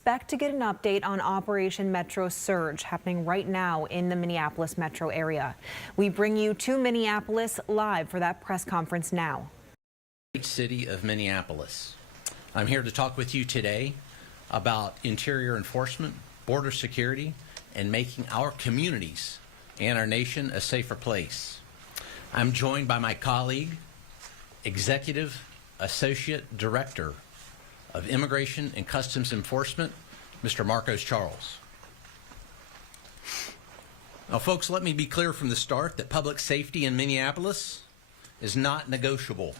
Expect to get an update on Operation Metro Surge happening right now in the Minneapolis metro area. We bring you to Minneapolis live for that press conference now. Great city of Minneapolis. I'm here to talk with you today about interior enforcement, border security, and making our communities and our nation a safer place. I'm joined by my colleague, Executive Associate Director of Immigration and Customs Enforcement, Mr. Marcos Charles. Now, folks, let me be clear from the start that public safety in Minneapolis is not negotiable.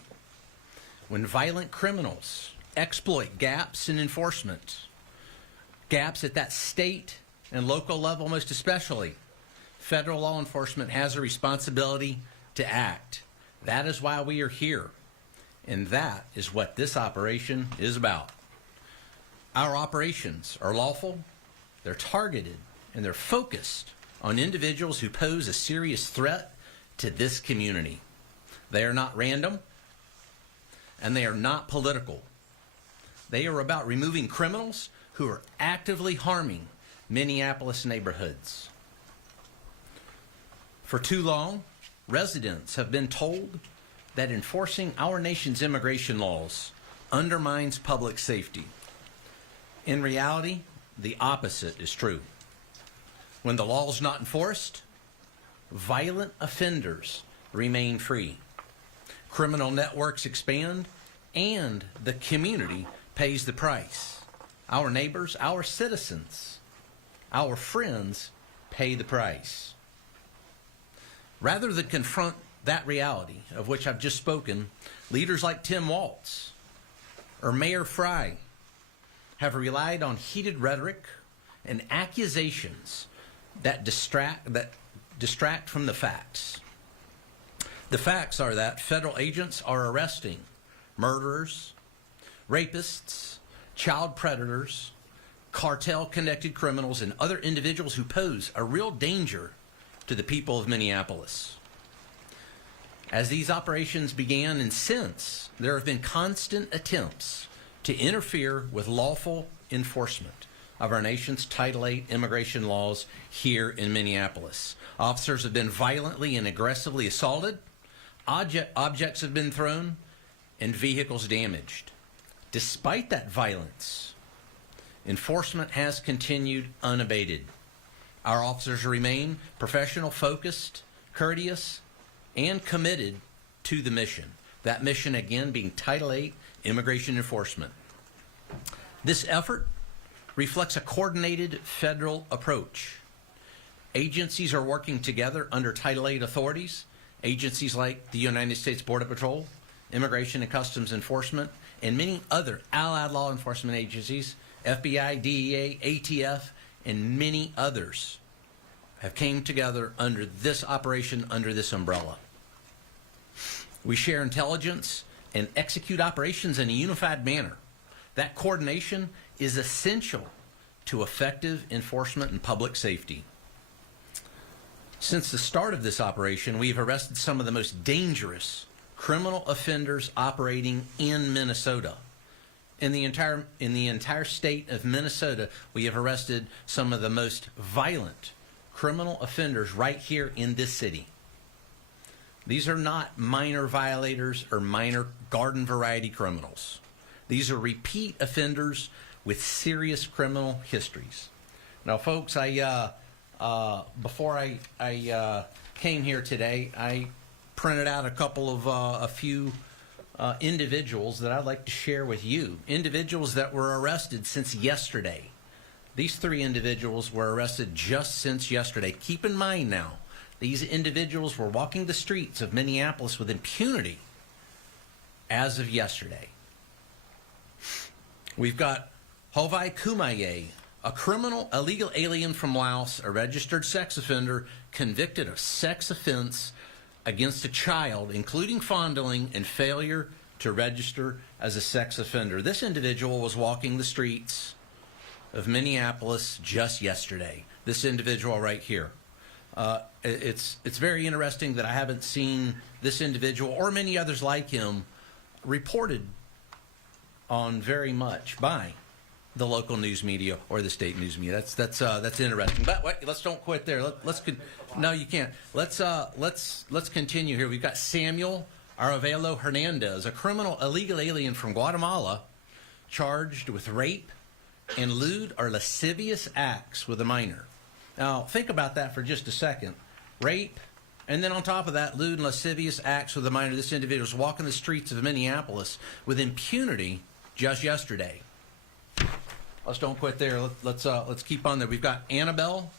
When violent criminals exploit gaps in enforcement, gaps at that state and local level most especially, federal law enforcement has a responsibility to act. That is why we are here. And that is what this operation is about. Our operations are lawful, they're targeted, and they're focused on individuals who pose a serious threat to this community. They are not random, and they are not political. They are about removing criminals who are actively harming Minneapolis neighborhoods. For too long, residents have been told that enforcing our nation's immigration laws undermines public safety. In reality, the opposite is true. When the law is not enforced, violent offenders remain free. Criminal networks expand, and the community pays the price. Our neighbors, our citizens, our friends pay the price. Rather than confront that reality of which I've just spoken, leaders like Tim Walz or Mayor Frey have relied on heated rhetoric and accusations that distract from the facts. The facts are that federal agents are arresting murderers, rapists, child predators, cartel-connected criminals, and other individuals who pose a real danger to the people of Minneapolis. As these operations began and since, there have been constant attempts to interfere with lawful enforcement of our nation's Title VIII immigration laws here in Minneapolis. Officers have been violently and aggressively assaulted, objects have been thrown, and vehicles damaged. Despite that violence, enforcement has continued unabated. Our officers remain professional, focused, courteous, and committed to the mission. That mission, again, being Title VIII immigration enforcement. This effort reflects a coordinated federal approach. Agencies are working together under Title VIII authorities. Agencies like the United States Border Patrol, Immigration and Customs Enforcement, and many other allied law enforcement agencies, FBI, DEA, ATF, and many others have came together under this operation, under this umbrella. We share intelligence and execute operations in a unified manner. That coordination is essential to effective enforcement and public safety. Since the start of this operation, we have arrested some of the most dangerous criminal offenders operating in Minnesota. In the entire state of Minnesota, we have arrested some of the most violent criminal offenders right here in this city. These are not minor violators or minor garden variety criminals. These are repeat offenders with serious criminal histories. Now, folks, before I came here today, I printed out a few individuals that I'd like to share with you. Individuals that were arrested since yesterday. These three individuals were arrested just since yesterday. Keep in mind now, these individuals were walking the streets of Minneapolis with impunity as of yesterday. We've got Hovai Kumaye, a criminal illegal alien from Laos, a registered sex offender convicted of sex offense against a child, including fondling and failure to register as a sex offender. This individual was walking the streets of Minneapolis just yesterday. This individual right here. It's very interesting that I haven't seen this individual or many others like him reported on very much by the local news media or the state news media. That's interesting. But wait, let's don't quit there. No, you can't. Let's continue here. We've got Samuel Aravelo Hernandez, a criminal illegal alien from Guatemala, charged with rape and lewd or lascivious acts with a minor. Now, think about that for just a second. Rape, and then on top of that, lewd and lascivious acts with a minor. This individual was walking the streets of Minneapolis with impunity just yesterday. Let's don't quit there. Let's keep on there. We've got Annabelle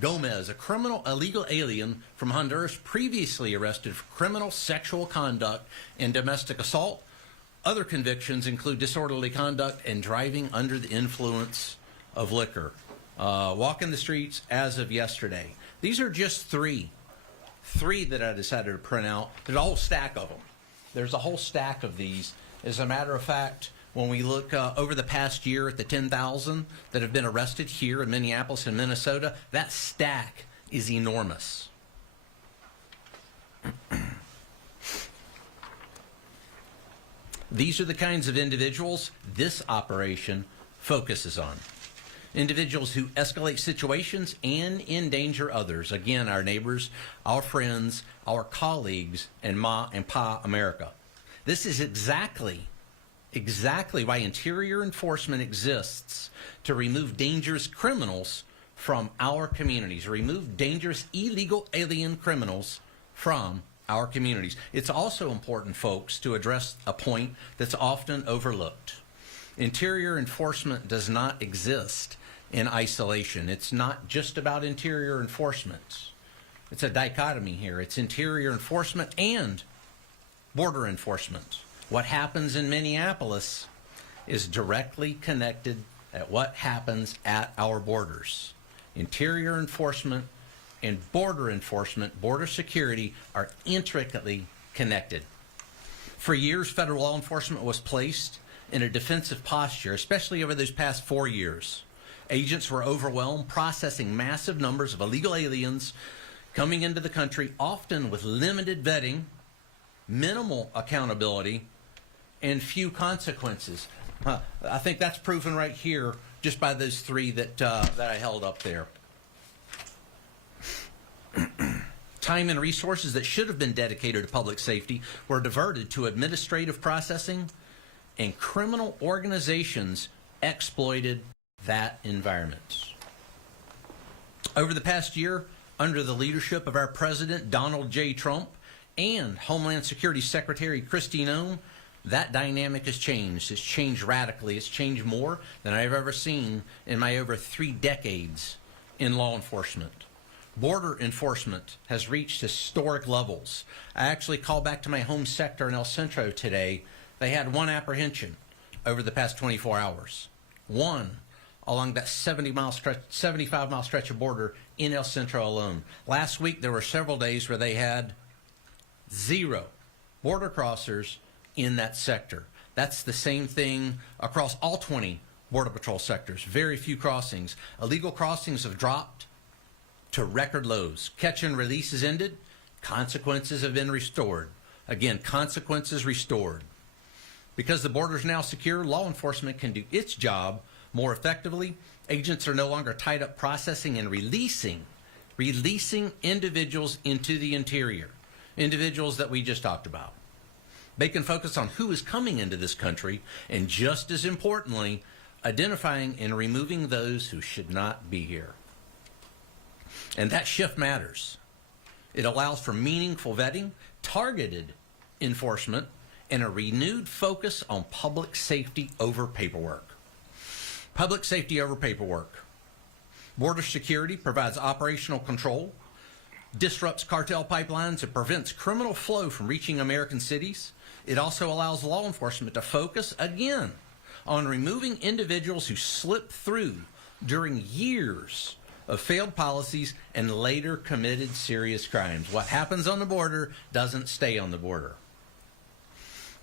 Gomez, a criminal illegal alien from Honduras, previously arrested for criminal sexual conduct and domestic assault. Other convictions include disorderly conduct and driving under the influence of liquor. Walking the streets as of yesterday. These are just three that I decided to print out. There's a whole stack of them. There's a whole stack of these. As a matter of fact, when we look over the past year at the 10,000 that have been arrested here in Minneapolis and Minnesota, that stack is enormous. These are the kinds of individuals this operation focuses on. Individuals who escalate situations and endanger others. Again, our neighbors, our friends, our colleagues, and Ma and Pa America. This is exactly why interior enforcement exists, to remove dangerous criminals from our communities, remove dangerous illegal alien criminals from our communities. It's also important, folks, to address a point that's often overlooked. Interior enforcement does not exist in isolation. It's not just about interior enforcement. It's a dichotomy here. It's interior enforcement and border enforcement. What happens in Minneapolis is directly connected at what happens at our borders. Interior enforcement and border security are intricately connected. For years, federal law enforcement was placed in a defensive posture, especially over those past 4 years. Agents were overwhelmed, processing massive numbers of illegal aliens coming into the country, often with limited vetting, minimal accountability, and few consequences. I think that's proven right here just by those three that I held up there. Time and resources that should have been dedicated to public safety were diverted to administrative processing, and criminal organizations exploited that environment. Over the past year, under the leadership of our President Donald J. Trump and Homeland Security Secretary Kristi Noem, that dynamic has changed. It's changed radically. It's changed more than I've ever seen in my over 3 decades in law enforcement. Border enforcement has reached historic levels. I actually called back to my home sector in El Centro today. They had 1 apprehension over the past 24 hours. 1 along that 75-mile stretch of border in El Centro alone. Last week, there were several days where they had 0 border crossers in that sector. That's the same thing across all 20 Border Patrol sectors. Very few crossings. Illegal crossings have dropped to record lows. Catch and release has ended. Consequences have been restored. Again, consequences restored. Because the border is now secure, law enforcement can do its job more effectively. Agents are no longer tied up processing and releasing individuals into the interior, individuals that we just talked about. They can focus on who is coming into this country, and just as importantly, identifying and removing those who should not be here. And that shift matters. It allows for meaningful vetting, targeted enforcement, and a renewed focus on public safety over paperwork. Public safety over paperwork. Border security provides operational control, disrupts cartel pipelines, and prevents criminal flow from reaching American cities. It also allows law enforcement to focus, again, on removing individuals who slip through during years of failed policies and later committed serious crimes. What happens on the border doesn't stay on the border.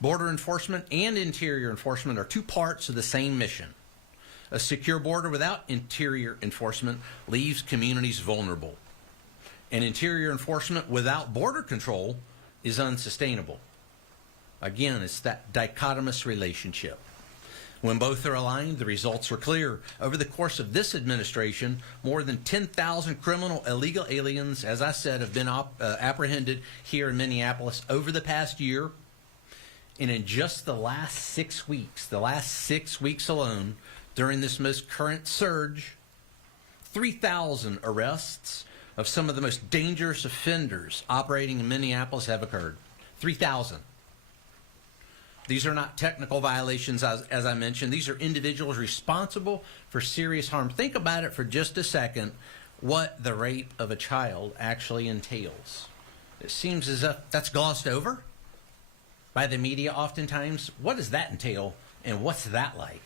Border enforcement and interior enforcement are 2 parts of the same mission. A secure border without interior enforcement leaves communities vulnerable. And interior enforcement without border control is unsustainable. Again, it's that dichotomous relationship. When both are aligned, the results are clear. Over the course of this administration, more than 10,000 criminal illegal aliens, as I said, have been apprehended here in Minneapolis over the past year. And in just the last 6 weeks alone, during this most current surge, 3,000 arrests of some of the most dangerous offenders operating in Minneapolis have occurred. 3,000. These are not technical violations, as I mentioned. These are individuals responsible for serious harm. Think about it for just a second, what the rape of a child actually entails. It seems as if that's glossed over by the media oftentimes. What does that entail, and what's that like?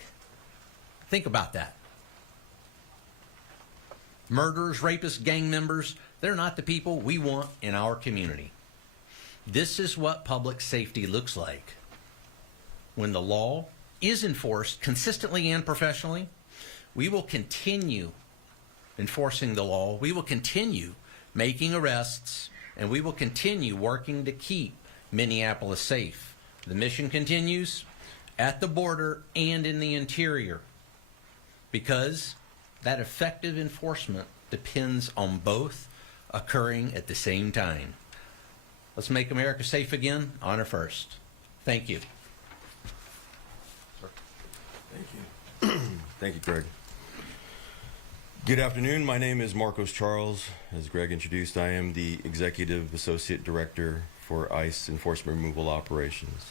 Think about that. Murderers, rapists, gang members, they're not the people we want in our community. This is what public safety looks like when the law is enforced consistently and professionally. We will continue enforcing the law. We will continue making arrests, and we will continue working to keep Minneapolis safe. The mission continues at the border and in the interior, because that effective enforcement depends on both occurring at the same time. Let's make America safe again. Honor first. Thank you. Thank you. Thank you, Greg. Good afternoon. My name is Marcos Charles. As Greg introduced, I am the Executive Associate Director for ICE Enforcement Removal Operations.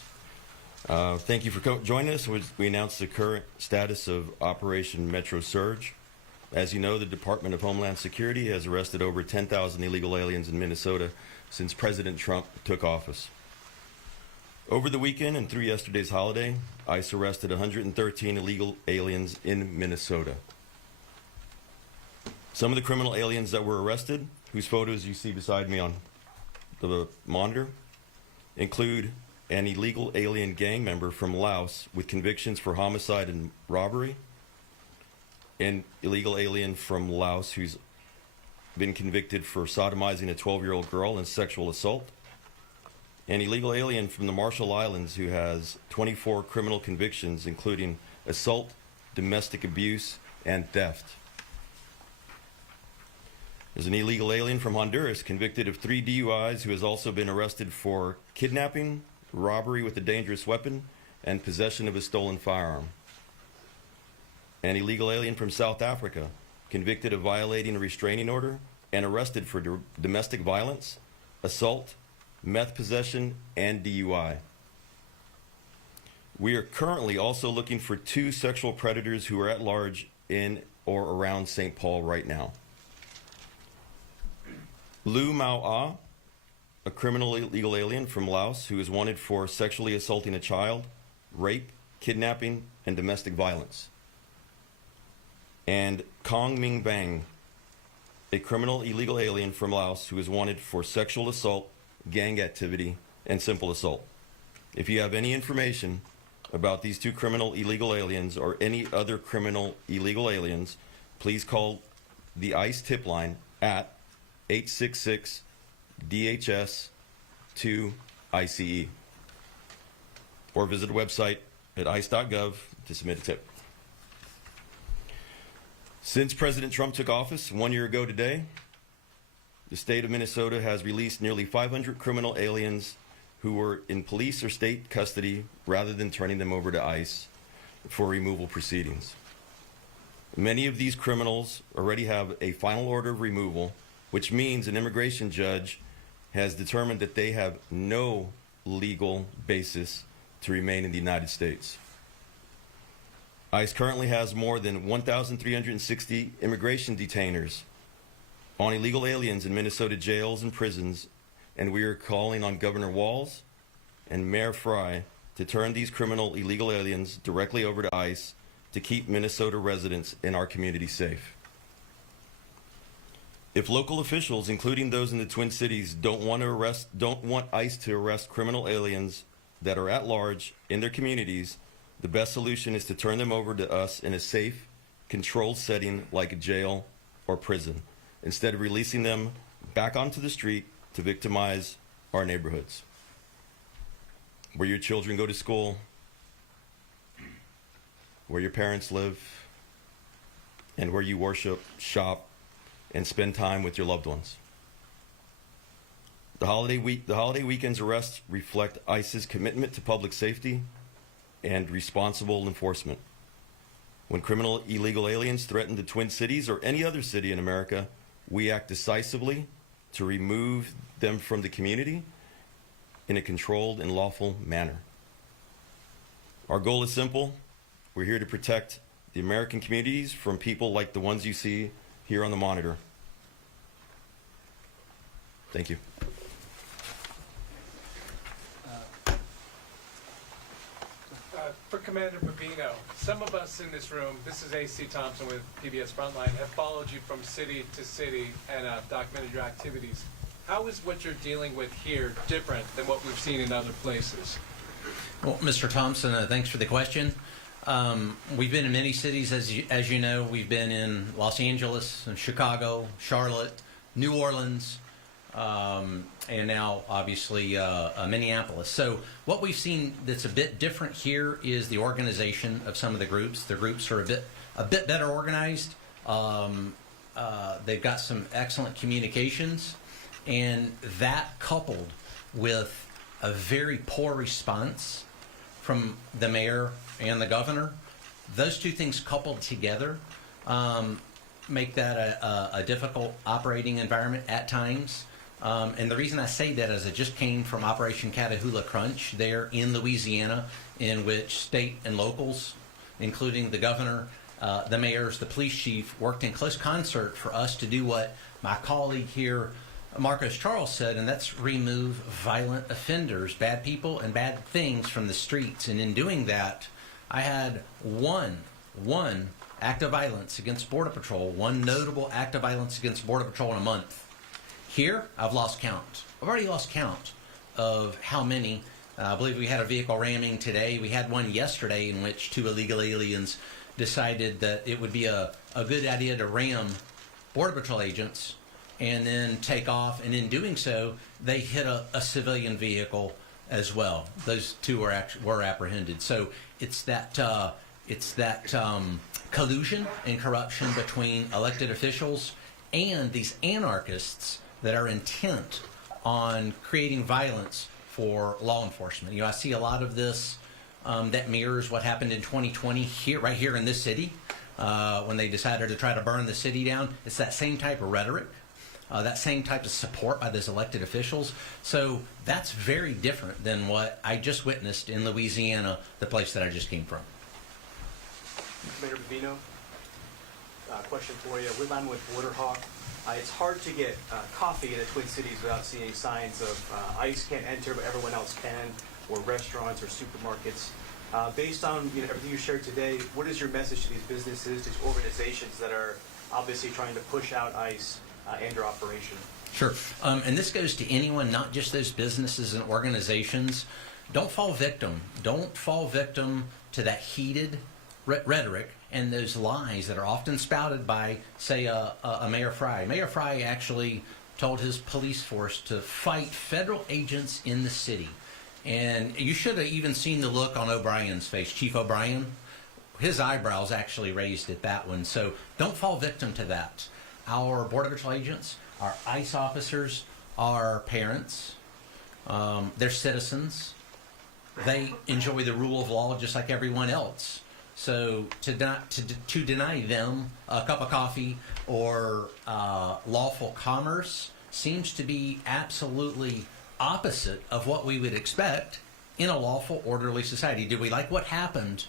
Thank you for joining us. We announced the current status of Operation Metro Surge. As you know, the Department of Homeland Security has arrested over 10,000 illegal aliens in Minnesota since President Trump took office. Over the weekend and through yesterday's holiday, ICE arrested 113 illegal aliens in Minnesota. Some of the criminal aliens that were arrested, whose photos you see beside me on the monitor, include an illegal alien gang member from Laos with convictions for homicide and robbery, an illegal alien from Laos who's been convicted for sodomizing a 12-year-old girl and sexual assault, an illegal alien from the Marshall Islands who has 24 criminal convictions, including assault, domestic abuse, and theft. There's an illegal alien from Honduras convicted of 3 DUIs who has also been arrested for kidnapping, robbery with a dangerous weapon, and possession of a stolen firearm. An illegal alien from South Africa convicted of violating a restraining order and arrested for domestic violence, assault, meth possession, and DUI. We are currently also looking for 2 sexual predators who are at large in or around St. Paul right now. Lu Mao Ah, a criminal illegal alien from Laos who is wanted for sexually assaulting a child, rape, kidnapping, and domestic violence. And Kong Ming Bang, a criminal illegal alien from Laos who is wanted for sexual assault, gang activity, and simple assault. If you have any information about these 2 criminal illegal aliens or any other criminal illegal aliens, please call the ICE tip line at 866 DHS 2 ICE or visit the website at ice.gov to submit a tip. Since President Trump took office 1 year ago today, the state of Minnesota has released nearly 500 criminal aliens who were in police or state custody rather than turning them over to ICE for removal proceedings. Many of these criminals already have a final order of removal, which means an immigration judge has determined that they have no legal basis to remain in the United States. ICE currently has more than 1,360 immigration detainers on illegal aliens in Minnesota jails and prisons, and we are calling on Governor Walz and Mayor Fry to turn these criminal illegal aliens directly over to ICE to keep Minnesota residents in our community safe. If local officials, including those in the Twin Cities, don't want ICE to arrest criminal aliens that are at large in their communities, the best solution is to turn them over to us in a safe, controlled setting like a jail or prison, instead of releasing them back onto the street to victimize our neighborhoods, where your children go to school, where your parents live, and where you worship, shop, and spend time with your loved ones. The holiday weekend's arrests reflect ICE's commitment to public safety and responsible enforcement. When criminal illegal aliens threaten the Twin Cities or any other city in America, we act decisively to remove them from the community in a controlled and lawful manner. Our goal is simple. We're here to protect the American communities from people like the ones you see here on the monitor. Thank you. For Commander Bovino, some of us in this room, this is A.C. Thompson with PBS Frontline, have followed you from city to city and documented your activities. How is what you're dealing with here different than what we've seen in other places? Well, Mr. Thompson, thanks for the question. We've been in many cities, as you know. We've been in Los Angeles, and Chicago, Charlotte, New Orleans, and now obviously Minneapolis. So what we've seen that's a bit different here is the organization of some of the groups. The groups are a bit better organized. They've got some excellent communications, and that coupled with a very poor response from the mayor and the governor, those two things coupled together make that a difficult operating environment at times. And the reason I say that is it just came from Operation Catahoula Crunch there in Louisiana, in which state and locals, including the governor, the mayors, the police chief, worked in close concert for us to do what my colleague here, Marcos Charles, said, and that's remove violent offenders, bad people and bad things from the streets. And in doing that, I had one act of violence against Border Patrol, one notable act of violence against Border Patrol in a month. Here, I've lost count. I've already lost count of how many. I believe we had a vehicle ramming today. We had one yesterday in which two illegal aliens decided that it would be a good idea to ram Border Patrol agents and then take off. And in doing so, they hit a civilian vehicle as well. Those two were apprehended. So it's that collusion and corruption between elected officials and these anarchists that are intent on creating violence for law enforcement. You know, I see a lot of this that mirrors what happened in 2020 right here in this city when they decided to try to burn the city down. It's that same type of rhetoric, that same type of support by those elected officials. So that's very different than what I just witnessed in Louisiana, the place that I just came from. Commander Bovino, question for you. We're on with Waterhawk. It's hard to get coffee in the Twin Cities without seeing signs of ICE can't enter, but everyone else can, or restaurants or supermarkets. Based on everything you shared today, what is your message to these businesses, these organizations that are obviously trying to push out ICE and your operation? Sure. And this goes to anyone, not just those businesses and organizations. Don't fall victim. Don't fall victim to that heated rhetoric and those lies that are often spouted by, say, a Mayor Fry. Mayor Fry actually told his police force to fight federal agents in the city. And you should have even seen the look on O'Brien's face, Chief O'Brien. His eyebrows actually raised at that one. So don't fall victim to that. Our Border Patrol agents, our ICE officers, are parents. They're citizens. They enjoy the rule of law just like everyone else. So to deny them a cup of coffee or lawful commerce seems to be absolutely opposite of what we would expect in a lawful, orderly society. Did we like what happened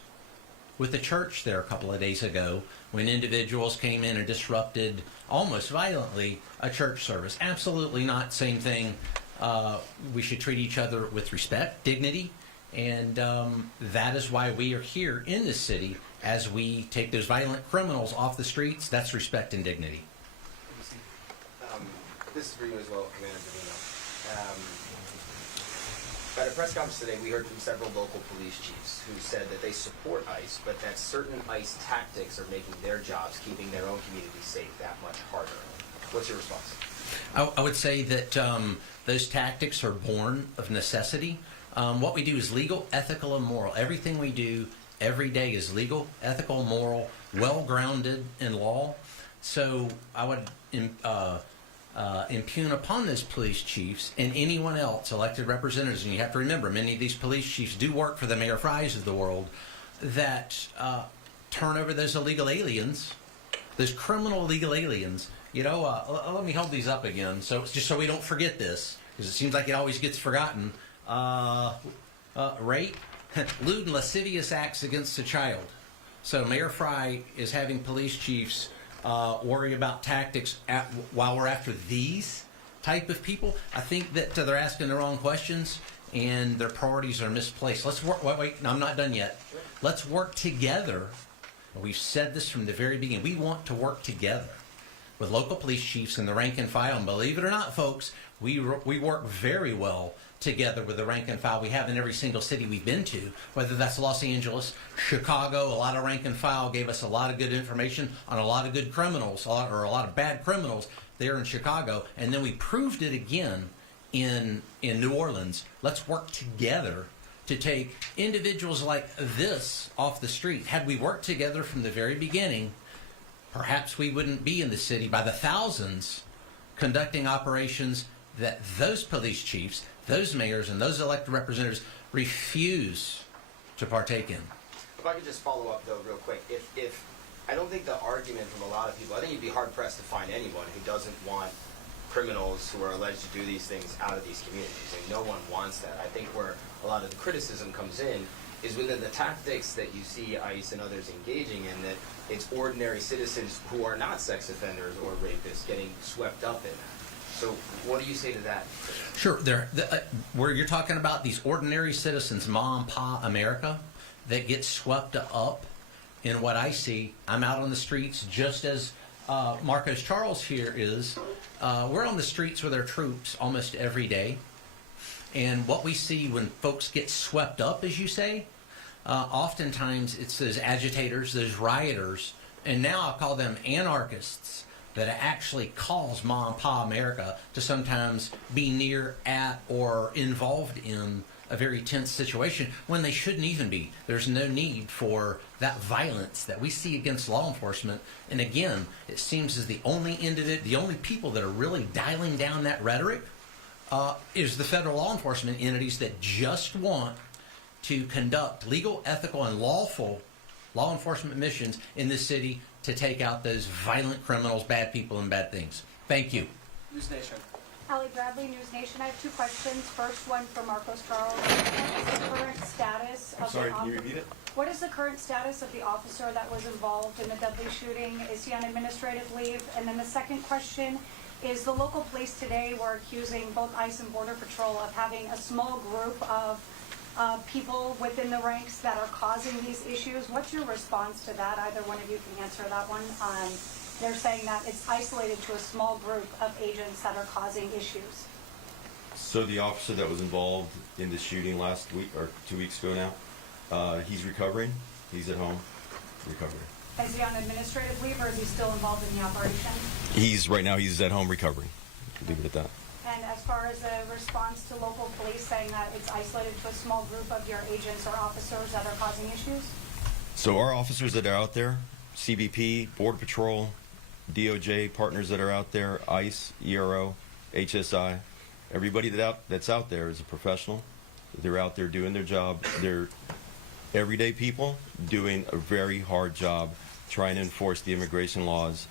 with the church there a couple of days ago when individuals came in and disrupted almost violently a church service? Absolutely not. Same thing. We should treat each other with respect, dignity. And that is why we are here in this city as we take those violent criminals off the streets. That's respect and dignity. This is for you as well, Commander Bovino. At a press conference today, we heard from several local police chiefs who said that they support ICE, but that certain ICE tactics are making their jobs, keeping their own communities safe, that much harder. What's your response? I would say that those tactics are born of necessity. What we do is legal, ethical, and moral. Everything we do every day is legal, ethical, moral, well-grounded in law. So I would impugn upon those police chiefs and anyone else, elected representatives, and you have to remember, many of these police chiefs do work for the Mayor Fries of the world, that turn over those illegal aliens, those criminal illegal aliens. You know, let me hold these up again, so just so we don't forget this, because it seems like it always gets forgotten. Rape, lewd and lascivious acts against a child. So Mayor Fry is having police chiefs worry about tactics while we're after these type of people. I think that they're asking the wrong questions and their priorities are misplaced. Let's work. Wait, no, I'm not done yet. Let's work together. We've said this from the very beginning. We want to work together with local police chiefs and the rank and file. And believe it or not, folks, we work very well together with the rank and file we have in every single city we've been to, whether that's Los Angeles, Chicago. A lot of rank and file gave us a lot of good information on a lot of good criminals, or a lot of bad criminals there in Chicago, and then we proved it again in New Orleans. Let's work together to take individuals like this off the street. Had we worked together from the very beginning, perhaps we wouldn't be in the city by the thousands conducting operations that those police chiefs, those mayors, and those elected representatives refuse to partake in. If I could just follow up, though, real quick. If I don't think the argument from a lot of people, I think you'd be hard-pressed to find anyone who doesn't want criminals who are alleged to do these things out of these communities. And no one wants that. I think where a lot of the criticism comes in is within the tactics that you see ICE and others engaging in, that it's ordinary citizens who are not sex offenders or rapists getting swept up in that. So what do you say to that? Sure. Where you're talking about these ordinary citizens, Ma and Pa America, that get swept up in what I see. I'm out on the streets just as Marcos Charles here is. We're on the streets with our troops almost every day. And what we see when folks get swept up, as you say, oftentimes it's those agitators, those rioters, and now I'll call them anarchists, that actually cause Ma and Pa America to sometimes be near, at, or involved in a very tense situation when they shouldn't even be. There's no need for that violence that we see against law enforcement. And again, it seems as the only people that are really dialing down that rhetoric is the federal law enforcement entities that just want to conduct legal, ethical, and lawful law enforcement missions in this city to take out those violent criminals, bad people, and bad things. Thank you. News Nation. Allie Bradley, News Nation. I have two questions. First one for Marcos Charles. What is the current status of Can you repeat it? What is the current status of the officer that was involved in the deadly shooting? Is he on administrative leave? And then the second question is, the local police today were accusing both ICE and Border Patrol of having a small group of people within the ranks that are causing these issues. What's your response to that? Either one of you can answer that one. They're saying that it's isolated to a small group of agents that are causing issues. So the officer that was involved in the shooting last week, or 2 weeks ago now, he's recovering. He's at home recovering. Is he on administrative leave, or is he still involved in the operation? Right now he's at home recovering. Leave it at that. And as far as the response to local police saying that it's isolated to a small group of your agents or officers that are causing issues? So our officers that are out there, CBP, Border Patrol, DOJ, partners that are out there, ICE, ERO, HSI, everybody that's out there is a professional. They're out there doing their job. They're everyday people doing a very hard job trying to enforce the immigration laws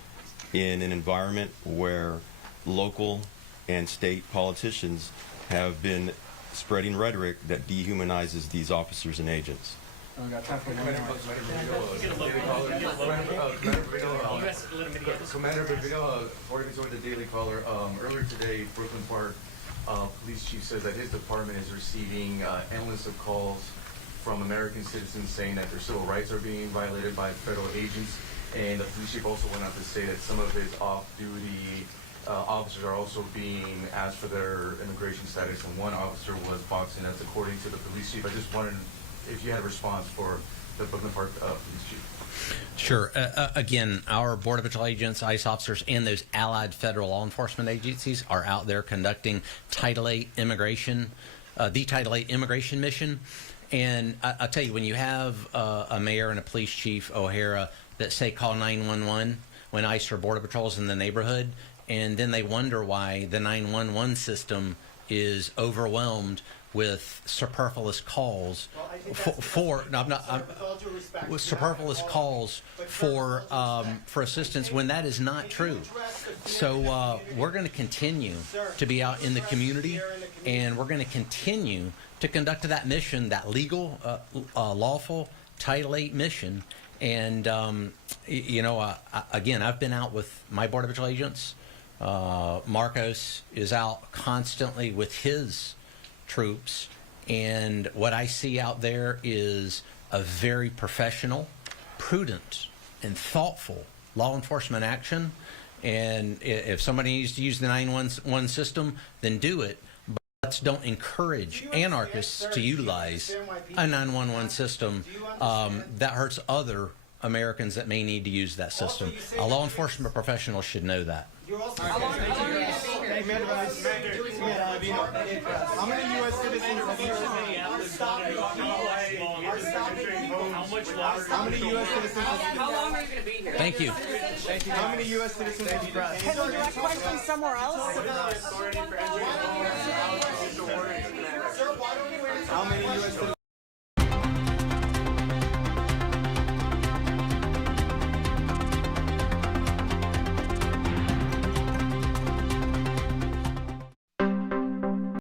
in an environment where local and state politicians have been spreading rhetoric that dehumanizes these officers and agents. We got time for Commander Bovino, according to the Daily Caller, earlier today, Brooklyn Park police chief says that his department is receiving endless of calls from American citizens saying that their civil rights are being violated by federal agents. And the police chief also went on to say that some of his off-duty officers are also being asked for their immigration status, and one officer was boxing. That's according to the police chief. I just wondered if you had a response for the Brooklyn Park police chief. Sure. Again, our Border Patrol agents, ICE officers, and those allied federal law enforcement agencies are out there conducting Title 8 immigration, the Title 8 immigration mission. And I'll tell you, when you have a mayor and a police chief, O'Hara, that say call 911 when ICE or Border Patrol's in the neighborhood, and then they wonder why the 911 system is overwhelmed with superfluous calls superfluous calls for assistance when that is not true. So we're going to continue to be out in the community, and we're going to continue to conduct that mission, that legal, lawful Title VIII mission. And again, I've been out with my Border Patrol agents. Marcos is out constantly with his troops, and what I see out there is a very professional, prudent, and thoughtful law enforcement action. And if somebody needs to use the 911 system, then do it. But let's don't encourage anarchists to utilize a 911 system that hurts other Americans that may need to use that system. A law enforcement professional should know that. How many U.S. citizens have you How long are you going to be here? Thank you. How many U.S. citizens have you Can we direct questions somewhere else? How many U.S. citizens